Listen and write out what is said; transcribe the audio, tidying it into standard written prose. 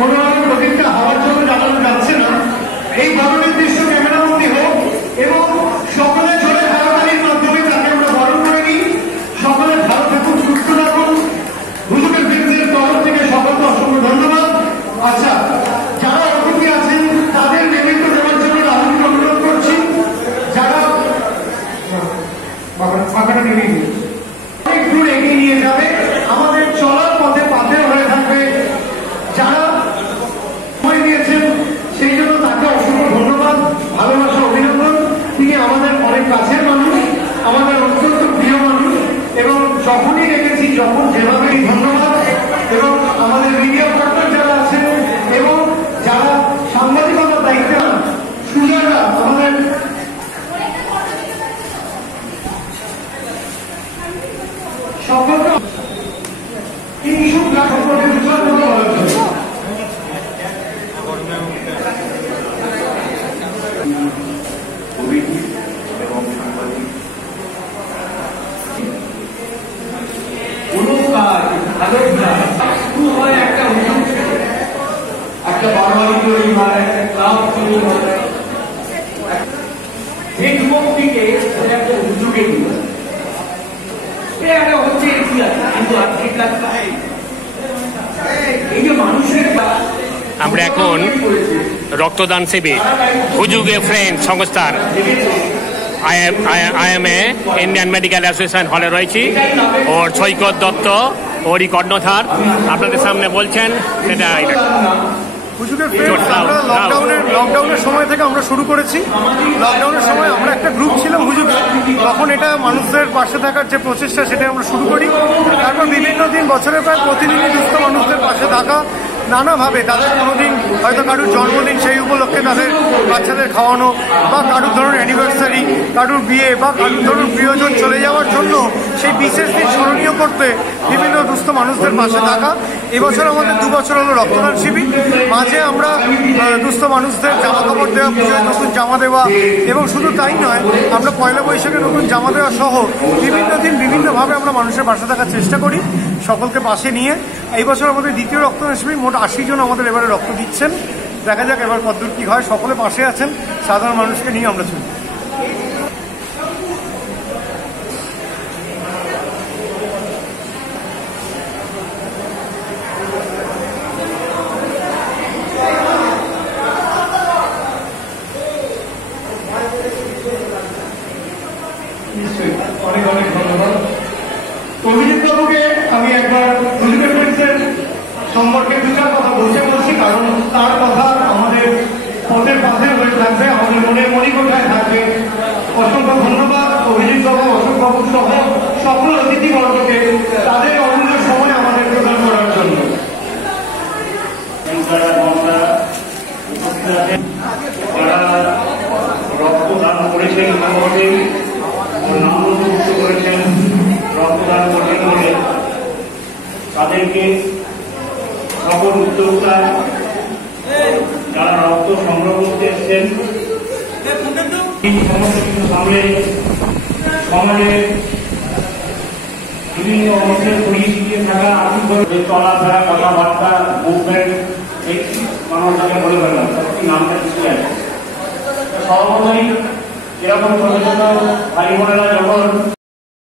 কোনো রকম প্রদীপটা হাওয়ার জন্য জ্বালানো যাচ্ছে না। এই ধরনের দৃশ্য ক্যামেরাবন্দি হোক এবং সকলে চলে হারাতালির মাধ্যমে তাকে আমরা বরণ করে নিই। সকলে ভালো থাকুন, সুস্থ থাকুন। হুজুরের ফ্রেন্ডসের তরফ থেকে সকলকে অসংখ্য ধন্যবাদ। আচ্ছা, যারা অতিথি আছেন তাদের নেতৃত্ব দেওয়ার জন্য রাহুলকে অনুরোধ করছি। যারা পাখাটা নিয়ে একটু এগিয়ে নিয়ে যাবে, আমাদের চলার পথে পাথে হয়ে থাকবে। যারা সময় দিয়েছেন সেই জন্য তাকে অসংখ্য ধন্যবাদ, ভালোবাসা, অভিনন্দন। তিনি আমাদের অনেক কাছের মানুষ, আমাদের অত্যন্ত প্রিয় মানুষ এবং যখনই রেখেছি যখন যেভাবে ধন্যবাদ। এবং আমাদের মিডিয়া পার্টনার যারা আছেন এবং যারা সাংবাদিকতার দায়িত্বে সুজারা আমাদের সকলকে ইনসুখ সম্পর্কে বিশাল কথা বলার জন্য এবং সাংবাদিক কোনো কাজ ভালো শুরু হয় একটা উদ্যোগ, একটা বারবারি তৈরি হয়, একটা ক্লাব তৈরি হয়, সেই যুবকটিকে একটা উদ্যোগে নিয়ে হচ্ছে ইতিহাস। কিন্তু আজকের এই যে মানুষের আমরা এখন রক্তদান শিবির হুজুগে ফ্রেন্ড সংস্থার IMA ইন্ডিয়ান মেডিকেল অ্যাসোসিয়েশন হলে রয়েছি। ওর সৈকত দত্ত, ওরই কর্ণধার আপনাদের সামনে বলছেন সেটা। লকডাউনের সময় থেকে আমরা শুরু করেছি। লকডাউনের সময় আমরা একটা গ্রুপ ছিলাম হুজুগে, তখন এটা মানুষদের পাশে থাকার যে প্রচেষ্টা সেটা আমরা শুরু করি। তারপর বিভিন্ন দিন বছরের প্রায় প্রতিদিনই দুস্থ মানুষদের পাশে থাকা, নানাভাবে তাদের কোনোদিন হয়তো কারুর জন্মদিন সেই উপলক্ষে তাদের বাচ্চাদের খাওয়ানো, বা কারুর ধরুন অ্যানিভার্সারি, কারুর বিয়ে, বা কারুর ধরুন প্রিয়জন চলে যাওয়ার জন্য সেই বিশেষ দিন স্মরণীয় করতে বিভিন্ন দুস্থ মানুষদের পাশে থাকা। এবছর আমাদের 2 বছর হলো রক্তদান শিবির। মাঝে আমরা দুস্থ মানুষদের জামা কাপড় দেওয়া, পুজোয় নতুন জামা দেওয়া, এবং শুধু তাই নয়, আমরা পয়লা বৈশাখে নতুন জামা দেওয়া সহ বিভিন্ন দিন বিভিন্নভাবে আমরা মানুষের পাশে থাকার চেষ্টা করি, সকলকে পাশে নিয়ে। এই বছর আমাদের দ্বিতীয় রক্তদান শিবির, মোট 80 জন আমাদের এবারে রক্ত দিচ্ছেন। দেখা যাক এবার কতদূর কি হয়। সকলে পাশে আছেন, সাধারণ মানুষকে নিয়ে আমরা চলি। অনেক অনেক ধন্যবাদ। অভিজিৎ বাবুকে আমি একবার হুজুরের ফ্রেন্ডসের সম্পর্কে দুটা কথা বলছি, কারণ তার কথা আমাদের পথের পাশে হয়ে থাকবে, আমাদের মনের মণিকোঠায় থাকবে। অসংখ্য ধন্যবাদ অভিজিৎ বাবু, অশোক বাবু সহ সকল অতিথিবর্গকে তাদের অমূল্য সময় আমাদের প্রদান করার জন্য। যারা রক্তদান করেছেন, নামভুক্ত করেছেন, রক্তদান করছেন বলে তাদেরকে সকল উদ্যোক্তা যারা রক্ত সংগ্রহ করতে এসছেন, এই সমস্ত কিছু সামলে সমাজে বিভিন্ন অবস্থায় ছড়িয়ে ছিটিয়ে থাকা আর্থিকভাবে চলাফেরা, কথাবার্তা, মুভমেন্ট, এই মানুষ তাকে বলে ফেললাম সত্যি নামটা কিছু আছে। সর্বদাই এরকম ছোট ছোট ভাই বোনেরা যখন